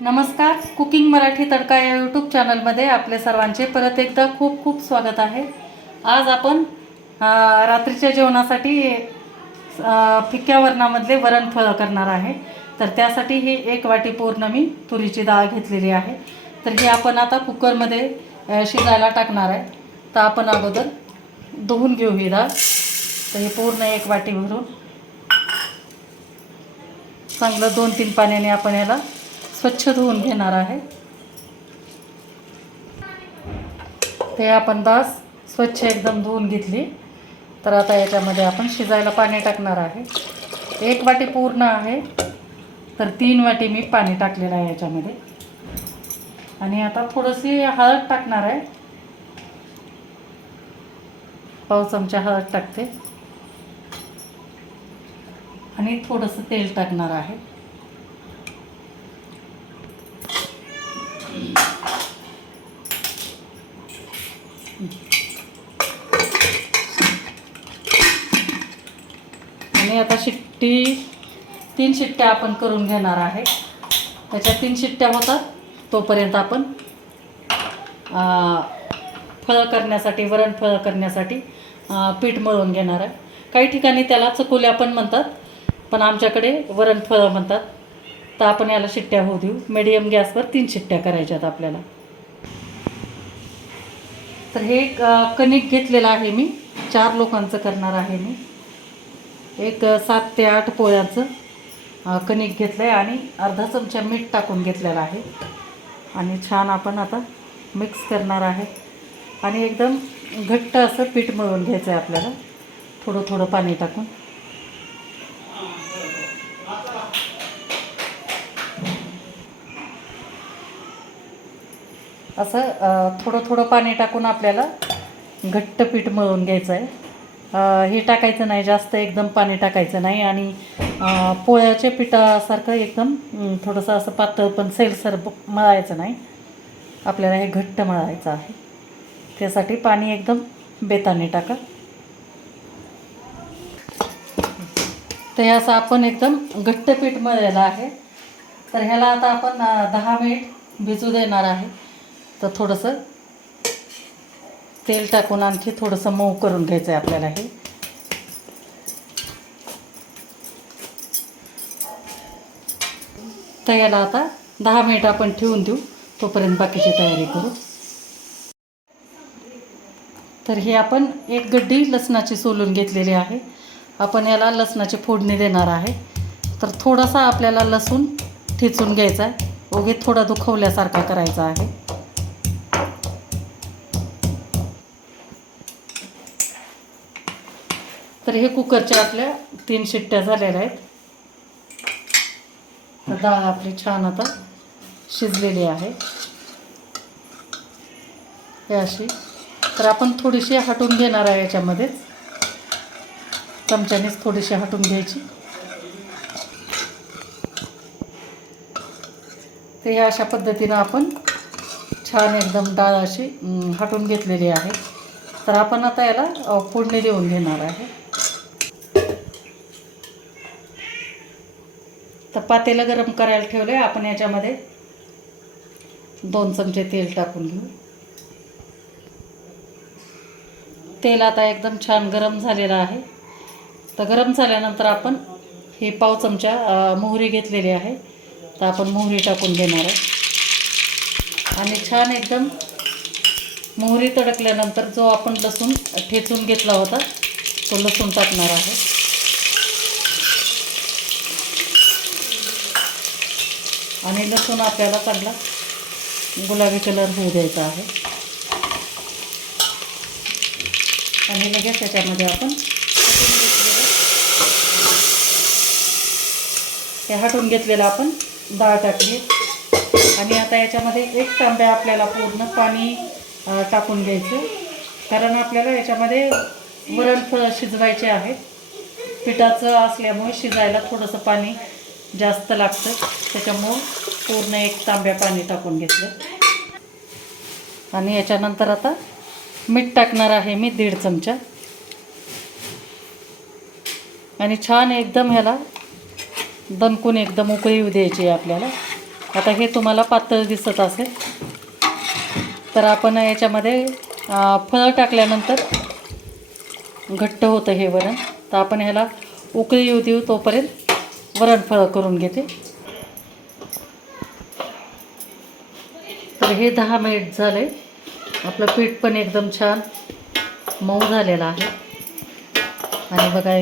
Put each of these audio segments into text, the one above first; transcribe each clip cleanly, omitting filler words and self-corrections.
नमस्कार, कुकिंग मराठी तडका या यूट्यूब चॅनलमध्ये आपले सर्वांचे परत एकदा खूप खूप स्वागत आहे. आज आपण रात्रीच्या जेवणासाठी फिक्या वरणामधले वरणफळं करणार आहे. तर त्यासाठी ही 1 वाटी पूर्ण मी तुरीची डाळ घेतलेली आहे. तर ही आपण आता कुकरमध्ये शिजायला टाकणार आहे. तर आपण अगोदर धुवून घेऊ ही डाळ. तर ही पूर्ण 1 वाटी भरून चांगलं 2-3 पाण्याने आपण याला स्वच्छ धुवून घेणार आहे. ते आपण डाळ स्वच्छ एकदम धुवून घेतली. तर आता याच्यामध्ये आपण शिजायला पाणी टाकणार आहे. 1 वाटी पूर्ण आहे तर 3 वाटी मी पाणी टाकलेलं आहे याच्यामध्ये. आणि आता थोडीशी हळद टाकणार आहे. पाव चमचा हळद टाकते आणि थोडंसं तेल टाकणार आहे. आणि आता 3 शिट्ट्या आपण करून घेणार आहे. त्याच्या 3 शिट्ट्या होतात तोपर्यंत आपण फळं करण्यासाठी वरणफळं करण्यासाठी पीठ मळून घेणार आहे. काही ठिकाणी त्याला चकुल्या पण म्हणतात, पण आमच्याकडे वरणफळं म्हणतात. तर आपण याला शिट्ट्या होऊ देऊ. मीडियम गॅसवर 3 शिट्ट्या करायच्यात आपल्याला. तर हे कणिक घेतलेलं आहे मी. 4 लोकांचं करणार आहे मी. एक 7 ते 8 पोळ्यांचं कणिक घेतलं आहे आणि अर्धा चमचा मीठ टाकून घेतलेलं आहे. आणि छान आपण आता मिक्स करणार आहे आणि एकदम घट्ट असं पीठ मळून घ्यायचं आहे आपल्याला, थोडं थोडं पाणी टाकून. असं थोडं थोडं पाणी टाकून आपल्याला घट्ट पीठ मळून घ्यायचं आहे. हे टाकायचं नाही जास्त, एकदम पाणी टाकायचं नाही. आणि पोळ्याच्या पिठासारखं एकदम थोडंसं असं पातळ पण सैलसर मळायचं नाही. आपल्याला हे घट्ट मळायचं आहे. त्यासाठी पाणी एकदम बेताने टाका. तर हे असं आपण एकदम घट्ट पीठ मळलेलं आहे. तर ह्याला आता आपण 10 मिनिट भिजू देणार आहे. तर थोडंसं तेल टाकून आणखी थोडंसं मऊ करून घ्यायचं आहे आपल्याला हे. तर याला आता 10 मिनिट आपण ठेवून देऊ, तोपर्यंत बाकीची तयारी करू. तर हे आपण 1 गड्डी लसणाची सोलून घेतलेली आहे. आपण याला लसणाची फोडणी देणार आहे. तर थोडासा आपल्याला लसूण ठेचून घ्यायचा आहे. ओगे थोडा दुखवल्यासारखा करायचा आहे. तर हे कुकरच्या आपल्या 3 शिट्ट्या झालेल्या आहेत. तर डाळ आपली छान आता शिजलेली आहे हे अशी. तर आपण थोडीशी हटून घेणार आहे याच्यामध्येच, चमच्यानेच थोडीशी हटून घ्यायची. तर ह्या अशा पद्धतीनं आपण छान एकदम डाळ अशी हटून घेतलेली आहे. तर आपण आता याला फोडणी देऊन घेणार आहे. तर पातेलं गरम करायला ठेवले. आपण याच्यामध्ये 2 चमचे तेल टाकून घेऊ. तेल आता एकदम छान गरम झालेलं आहे. तर गरम झाल्यानंतर आपण हे पाव चमचा मोहरी घेतलेली आहे. तर आपण मोहरी टाकून देणार आहे. आणि छान एकदम मोहरी तडकल्यानंतर जो आपण लसूण ठेचून घेतला होता तो लसूण टाकणार आहे. आणि लसूण आपल्याला चांगला गुलाबी कलर होऊ द्यायचा आहे. आणि लगेच त्याच्यामध्ये आपण हटून घेतलेलं आपण डाळ टाकली. आणि आता याच्यामध्ये 1 तांब्या आपल्याला पूर्ण पाणी टाकून घ्यायचं. कारण आपल्याला याच्यामध्ये वरणफळं शिजवायचे आहेत. पिठाचं असल्यामुळे शिजायला थोडंसं पाणी जास्त लागतं. त्याच्यामुळं पूर्ण 1 तांब्या पाणी टाकून घेतलं. आणि याच्यानंतर आता मीठ टाकणार आहे मी 1.5 चमचा. आणि छान एकदम ह्याला दणकून एकदम उकळी येऊ द्यायची आहे आपल्याला. आता हे तुम्हाला पातळ दिसत असेल तर आपण याच्यामध्ये फळं टाकल्यानंतर घट्ट होतं हे वरण. तर आपण ह्याला उकळी येऊ देऊ तोपर्यंत वरण फळं करून घेते. तर हे 10 मिनिट झाले. आपलं पीठ पण एकदम छान मऊ झालेलं आहे आणि बघा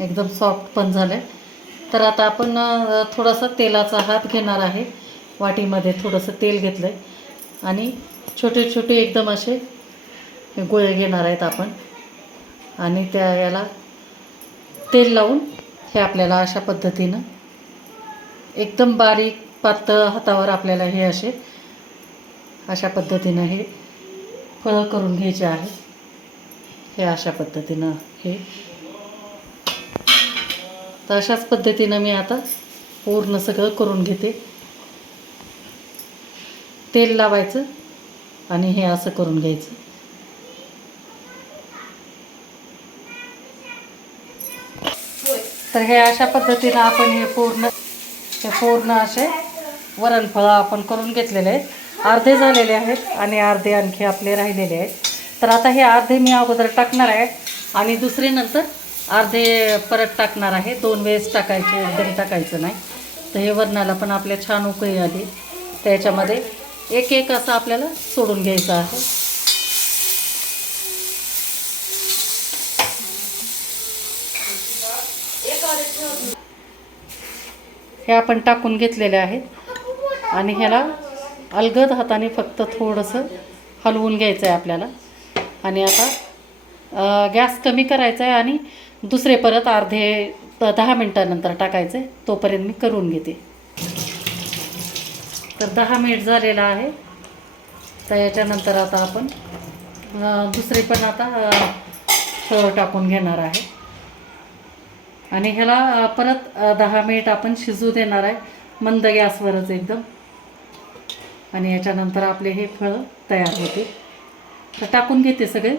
एकदम सॉफ्ट पण झालं आहे. तर आता आपण थोडासा तेलाचा हात घेणार आहे. वाटीमध्ये थोडंसं तेल घेतलं आहे आणि छोटे छोटे एकदम असे गोळे घेणार आहेत आपण आणि त्या याला तेल लावून हे आपल्याला अशा पद्धतीनं एकदम बारीक पातळ हातावर आपल्याला हे अशा पद्धतीनं हे फळं करून घ्यायचे आहे. हे अशा पद्धतीनं हे तर अशाच पद्धतीनं मी आता पूर्ण सगळं करून घेते. तेल लावायचं आणि हे असं करून घ्यायचं. तर हे अशा पद्धतीनं आपण हे पूर्ण असे वरणफळं आपण करून घेतलेले आहेत. अर्धे झालेले आहेत आणि अर्धे आणखी आपले राहिलेले आहेत. तर आता हे अर्धे मी अगोदर टाकणार आहे आणि दुसरे नंतर अर्धे परत टाकणार आहे. 2 वेळेस टाकायचे, एकदम टाकायचं नाही. तर हे वरणाला पण आपल्या छान उकळी आली. त्याच्यामध्ये एक एक असं आपल्याला सोडून घ्यायचं आहे. हे आपण टाकून घेतलेले आहेत आणि ह्याला अलगद हाताने फक्त थोडंसं हलवून घ्यायचं आहे आपल्याला. आणि आता गॅस कमी करायचा आहे आणि दुसरे परत अर्धे 10 मिनटानंतर टाकायचं आहे. तोपर्यंत मी करून घेते. तर 10 मिनिट झालेलं आहे. तर याच्यानंतर आता आपण दुसरे पण आता फळं टाकून घेणार आहे आणि ह्याला परत 10 मिनिट आपण शिजू देणार आहे मंद गॅसवरच एकदम. आणि याच्यानंतर आपले हे फळं तयार होते. तर टाकून घेते सगळे.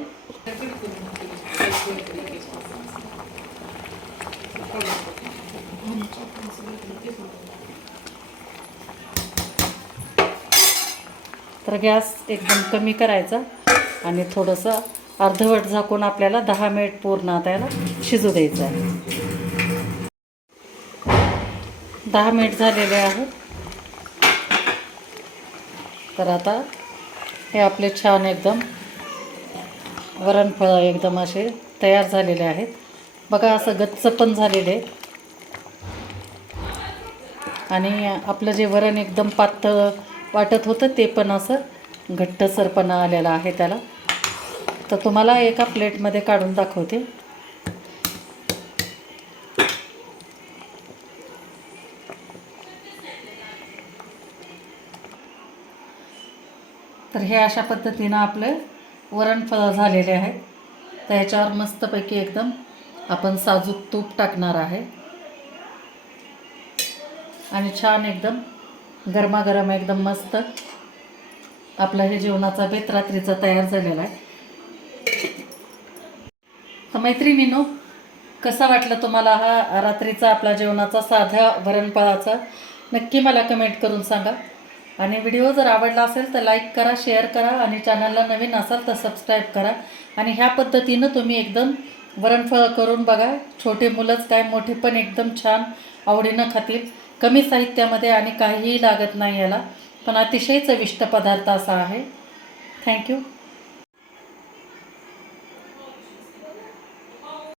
तर गॅस एकदम कमी करायचा आणि थोडंसं अर्धवट झाकून आपल्याला 10 मिनिट पूर्ण आता याला शिजू द्यायचं आहे. 10 मिनिट झालेले आहेत. तर आता हे आपले छान एकदम वरणफळं एकदम असे तयार झालेले आहेत. बघा असं गच्च पण झालेले आहे आणि आपलं जे वरण एकदम पातळ वाटत होतं ते पण असं घट्टसरपणा आलेला आहे त्याला. तर तुम्हाला एका प्लेटमध्ये काढून दाखवते. तर हे अशा पद्धतीनं आपलं वरणफळं झालेले आहेत. तर ह्याच्यावर मस्तपैकी एकदम आपण साजूक तूप टाकणार आहे आणि छान एकदम गरमागरम एकदम मस्त आपलं हे जेवणाचा बेत रात्रीचा तयार झालेला आहे. तर मैत्रिणींनो, कसा वाटलं तुम्हाला हा रात्रीचा आपला जेवणाचा साध्या वरणफळाचा? नक्की मला कमेंट करून सांगा. आणि व्हिडिओ जर आवडला असेल तर लाईक करा, शेअर करा आणि चॅनलला नवीन असाल तर सबस्क्राईब करा. आणि ह्या पद्धतीनं तुम्ही एकदम वरणफळं करून बघा. छोटे मुलंच काय मोठे पण एकदम छान आवडीनं खातील. कमी साहित्यामध्ये आणि काहीही लागत नाही याला, पण अतिशय चविष्ट पदार्थ असा आहे. थँक्यू.